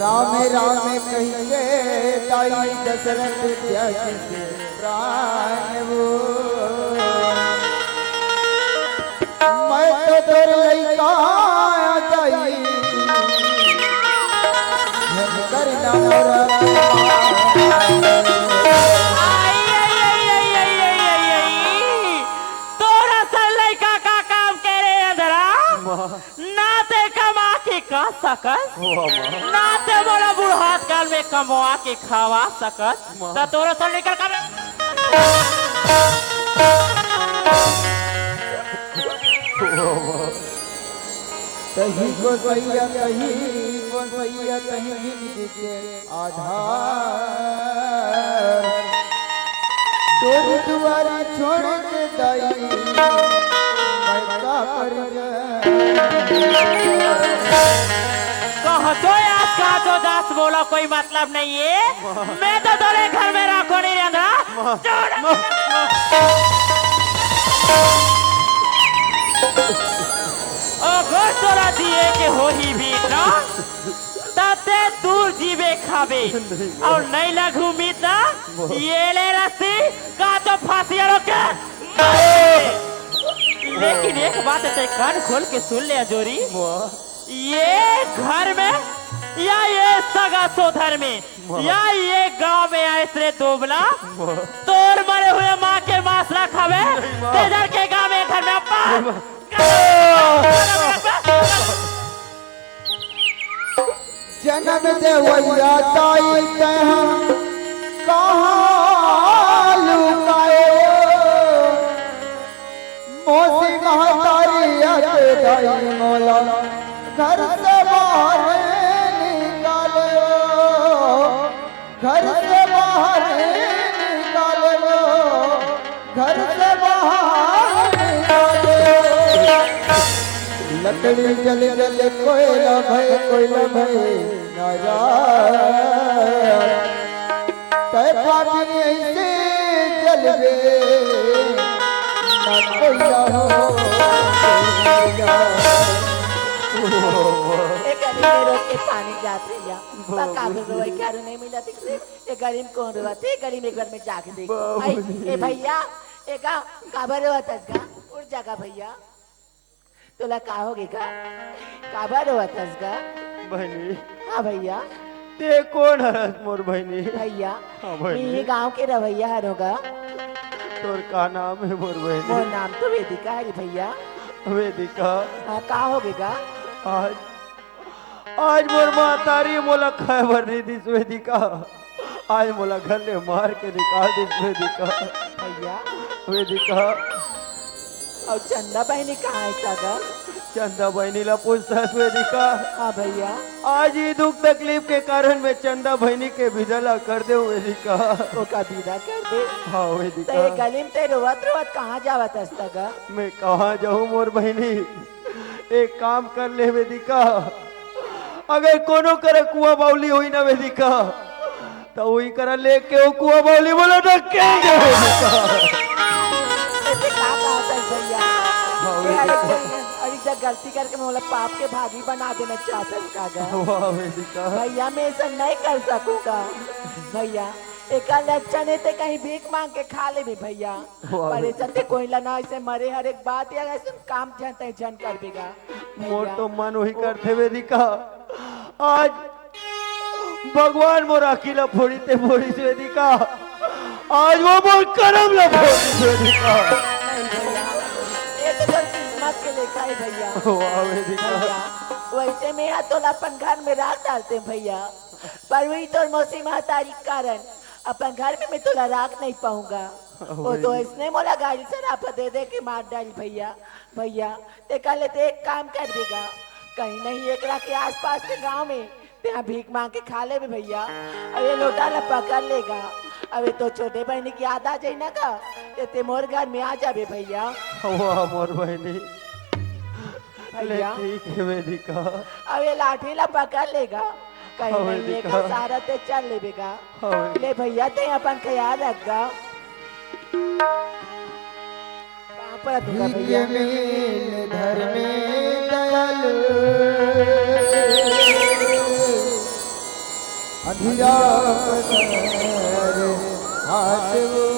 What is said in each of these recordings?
राम राम कहिए ताई दशरथ त्याग से प्राण वो मैं तो तोर लइका जाई हम करना मोरा का सकत नाते बोला बुढ़ात काल में कमवा के खावा सकत त तोरा सन लेकर का कहीं को सैया कहीं को सैया कहीं जिंदगी के आधार तोरी दुआरी छोड़ के दाई मैं का कर जो आज का जो दास बोला कोई मतलब नहीं है मैं तो तेरे घर में रखो नहीं रहना अगर तोरा दिए के हो ही भी ना तते दूर जीवे खावे और नहीं लगू मीता ये ले रस्सी का तो फांसी रोके लेकिन एक बात है कान खोल के सुन ले जोरी ये घर में या ये सगा सोधर में या ये गांव में आए रे दोबला तोर मरे हुए माँ के मासला खावे तेजर के गांव में घर में अपा जन्म देवैया ताई कहाँ कहाँ लुकाए मोसी महतारी दाई मौला घर से बाहर निकालो घर से बाहर निकालो घर से बाहर निकालो लकड़ी जल जल कोयला भय नारायण तय पापी ऐसे जलवे ना कोयला हो के पानी जात रहिया काबल रोई क्या नहीं मिला दिख से ये गरीब कौन रोते गरीब एक घर में जाके देख आई ए भैया एका काबर रोतस का उड़ जागा भैया तोला का होगे का काबर रोतस का बहनी हां भैया ते कौन हरस मोर बहनी भैया हां बहनी ये गांव के रवैया हरोगा तोर का नाम है मोर बहनी मोर नाम तो वेदिका है भैया वेदिका हां का होगे का आज आज मोर मातारी मोला खबर नहीं दी वेदिका आज मोला घर ले मार के निकाल दी वेदिका भैया वेदिका और चंदा बहनी कहाँ है सागा चंदा बहनी ला पूछता वेदिका हाँ भैया आज ही दुख तकलीफ के कारण मैं चंदा बहनी के विदला कर दे वेदिका वो का विदा कर दे हाँ वेदिका ते गली में ते रोवत रोवत कहाँ जावत हस्तगा मैं कहाँ जाऊँ मोर बहनी एक काम कर ले वेदिका अगर कोनो करे कुआ बावली हुई ना वेदिका तो वही करा लेके वो कुआ बावली बोला ढकेंगे वेदिका ऐसे का कहता है भैया अरे जब गलती करके मोला पाप के भागी बना देना चाहता है कागा वाह वेदिका भैया मैं ऐसा नहीं कर सकूंगा भैया एक लक्षण है ते कहीं भीख मांग के खा ले भी भैया पर चलते कोई लना ऐसे मरे हर एक बात या ऐसे काम जानते जन कर देगा मोर तो मन वही करते वेदिका आज भगवान मोर अकेला फोड़ी ते फोड़ी से वेदिका आज वो मोर करम ला फोड़ी वेदिका ये तो जब किस्मत के लेखा है भैया वाह वेदिका वैसे में तो अपन घर में राख डालते हैं भैया पर वही तो मौसी महतारी कारण अपन घर में मैं तोला राख नहीं पाऊंगा वो तो इसने मोला गाड़ी से राफा दे दे के मार डाली भैया भैया ते कल ते एक काम कर देगा कहीं नहीं एक के आसपास के गांव में ત્યાં भीख मांग के खा ले भैया अब ये लोटा ला पकड़ लेगा अब ये तो छोटे बहनी की याद आ जाए ना का ते मोर घर में आ जाबे भैया वाह मोर बहनी भैया ठीक है वेदिका अब ये लाठी ला पकड़ लेगा कहीं नहीं एक सारा ते चल लेगा ले भैया ते अपन ख्याल रखगा पर भैया में धर्मे दयालु हीरा पत्थर हाथ वो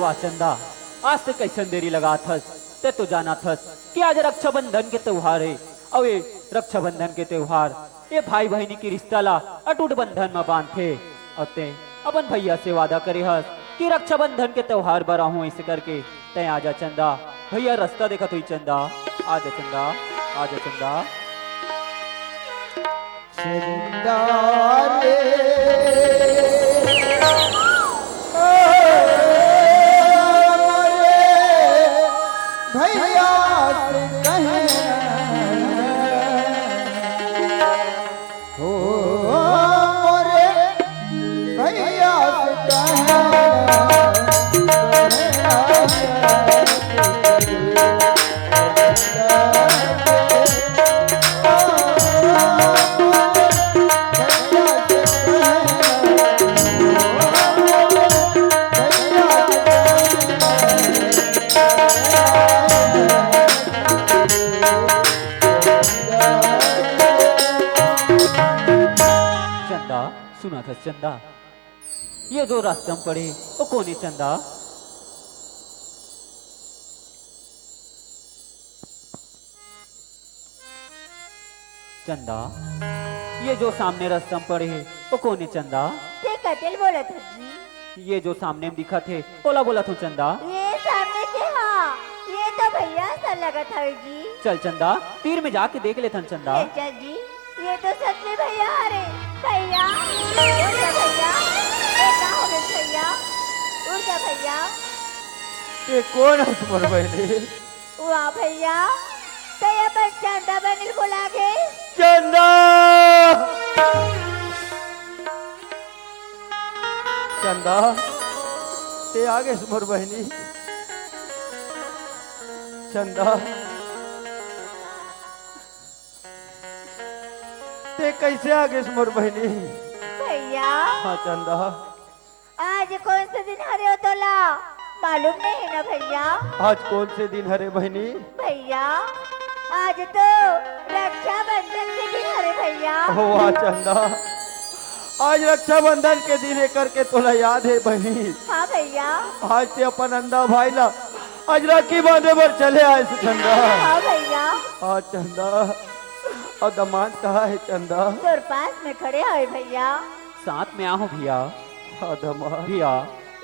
वाह चंदा, आज से कैसन देरी लगा थस ते तो जाना थस कि आज रक्षाबंधन के त्योहार है। और ये रक्षाबंधन के त्योहार ये भाई बहनी की रिश्ता ला अटूट बंधन में बांधे और ते अपन भैया से वादा करे हस कि रक्षाबंधन के त्योहार बरा हूँ इसे करके तय आजा चंदा। भैया रास्ता देखा तुई चंदा, आजा चंदा, आजा चंदा। चंदा रे भैया से कहे हो मोरे भैया से कहे सुना था चंदा, ये जो रास्ते में पड़े वो कौन है चंदा? चंदा, ये जो सामने रास्ते में पड़े है वो कौन है चंदा? ते कतिल बोला था जी। ये जो सामने में दिखा थे बोला बोला तू चंदा। ये सामने के हाँ, ये तो भैया सा लगा था जी। चल चंदा, तीर में जाके देख लेथन चंदा। ये चल जी, ये तो सच में भैया अरे भैया, उड़ जा भैया, ये क्या हो गया भैया, उड़ जा भैया। ये कौन है मोर बहनी? वाह भैया, तो ये पर चंदा बनिल बोला के। चंदा, चंदा, ते आगे मोर बहनी। चंदा, ते कैसे आगे मोर बहनी? भैया, हाँ चंदा, आज कौन सा दिन हरे हो तोला मालूम नहीं है ना भैया? आज कौन से दिन हरे बहनी? भैया, आज तो रक्षाबंधन के दिन हरे भैया। हो वाह चंदा, आज रक्षाबंधन के दिन करके तोला याद है बहनी? हाँ भैया। आज ते अपन अंधा भाई ला आज राखी बांधे पर चले आए से चंदा। हाँ भैया। हाँ चंदा, और दामाद कहाँ है चंदा? तोर पास में खड़े है भैया। साथ में आओ भैया। हाँ दामाद। भैया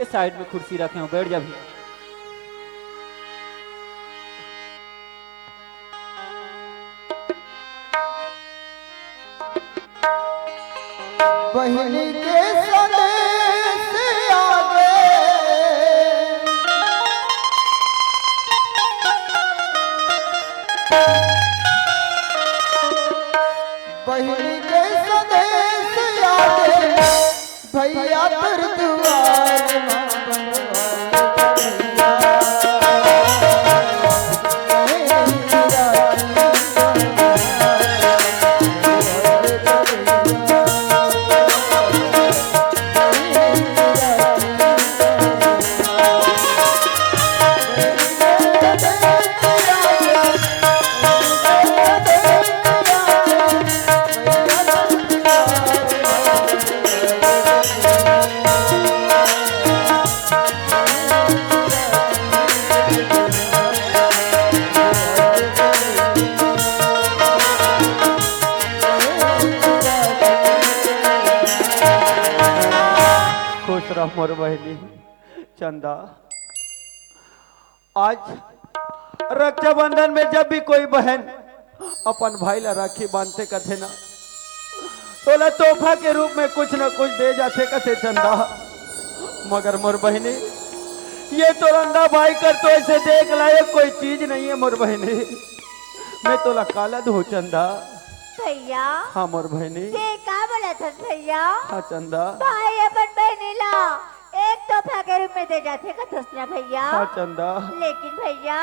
इस साइड में कुर्सी रखे हो, बैठ जा भैया। बहिनी के संदेश आगे बहिनी के संदेश आगे भैया तर दुआर मां मोर बहनी। चंदा, आज रक्षाबंधन में जब भी कोई बहन अपन भाई ला राखी बांधते कथे ना, तोला तोहफा के रूप में कुछ न कुछ दे जाते कथे चंदा। मगर मोर बहनी, ये तो अंधा भाई कर तो ऐसे देख लायक कोई चीज नहीं है मोर बहनी। मैं तोला काला दू चंदा। भैया। हाँ मोर बहनी। ये का बोला था भैया? हाँ चंदा। भाई अपन बहनी ला एक तोहफा के रूप में दे जाते का दोस्तना भैया। हाँ चंदा। लेकिन भैया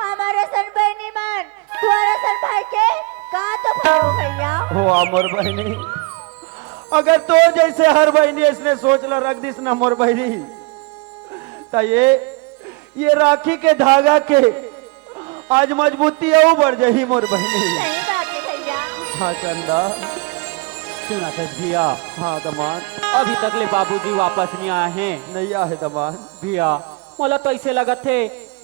हमारा सन बहनी मन तुम्हारा सन भाई के का तोहफा हो भैया? हो मोर बहनी, अगर तो जैसे हर बहनी इसने सोच ला रख दिस ना मोर बहनी, तो ये राखी के धागा के आज मजबूती है वो बढ़ जाही मोर बहनी। सही बात है भैया। हाँ चंदा। सुना था भैया। हाँ दमान। अभी तक ले बाबूजी वापस नहीं आए हैं। नहीं आए दमान। भैया मोला तो ऐसे लगा थे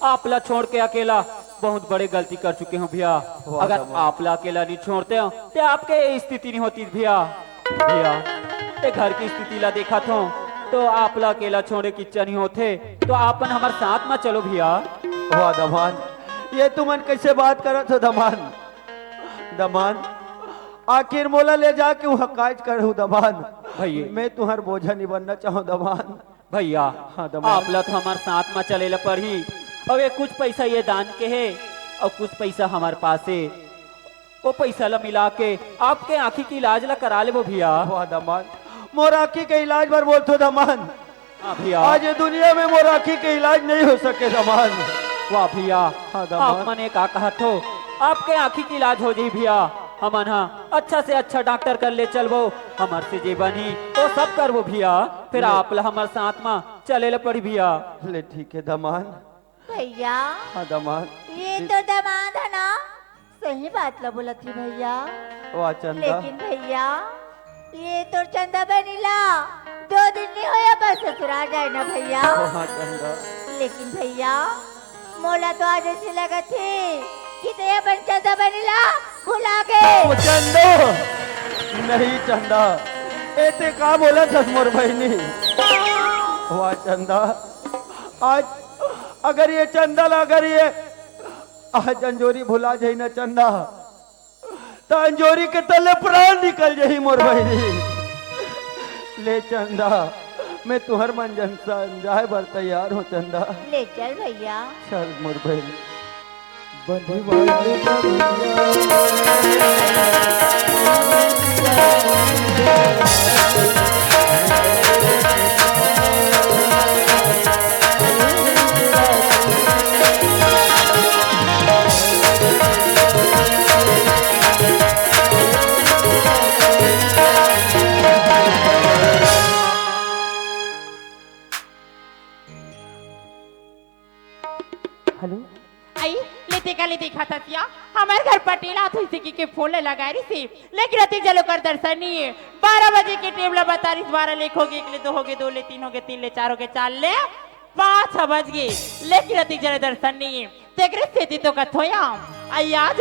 आप ला छोड़ के अकेला बहुत बड़े गलती कर चुके हो भैया। अगर आप ला अकेला नहीं छोड़ते हो तो आपके ये स्थिति नहीं होती भैया। भैया ये घर की स्थिति ला देखा तो आप ला अकेला छोड़े की इच्छा नहीं होते, तो आपन हमारे साथ में चलो भैया। वाह दमान, ये तुमन कैसे बात करत हो दमान? दमान, आखिर मोला ले जाके वो हकायत करू दमान। भैया मैं तुम्हार बोझा नहीं बनना चाहूँ दमान। भैया हाँ दमान। आप ला तो हमारे साथ में चले ला पड़ी। अब ये कुछ पैसा ये दान के है और कुछ पैसा हमारे पास है, वो पैसा ला मिला के आपके आँखी की इलाज ला करा ले वो भैया। वाह दमान, मोर आँखी के इलाज पर बोलते दमान। हाँ भैया। आज ये दुनिया में मोर आँखी के इलाज नहीं हो सके दमान। वाह भैया। हाँ दमान। आप मने का कहा तो आपके आँखी की इलाज हो जाए भैया। हमन हाँ अच्छा से अच्छा डॉक्टर कर ले चलबो, हमार से जे बनी तो सब करबो भैया। फिर आप ला हमारे साथ में चले ला पड़ी भैया। ले ठीक है दमान। भैया हाँ दमान। ये तो दामाद है ना? सही बात ला बोला थी भैया। वाह चंदा। लेकिन भैया ये तो चंदा बनीला 2 दिन नहीं होया बस ससुराल जाए ना भैया। हाँ चंदा। लेकिन भैया मोला तो आज ऐसे लगा थे कि ते अपन चंदा बनीला भुला गए। ओ चंदो नहीं चंदा एते का बोला था मोर बहनी। वाह चंदा आज अगर ये चंदा अगर ये आज अंजोरी भुला जाई ना चंदा तो अंजोरी के तले प्राण निकल जाही मोर बहनी। ले चंदा मैं तुहर मंजन जाए बर तैयार हूँ चंदा। ले चल भैया। चल मोर बहनी। बंधी वाले हेलो आई लेते का लेते खाता सिया हमारे घर पटेला थी सिकी के फूल लगा रही थी लेकिन अति जलो कर दर्शन नहीं है। 12 बजे के टेबल बता रही 12 लेख हो गए 1 ले 2 हो गए 2 ले 3 हो गए 3 ले 4 हो गए 4 ले 5 बज गए लेकिन अति जले दर्शन नहीं है। तेरे स्थिति तो कथोया आई आज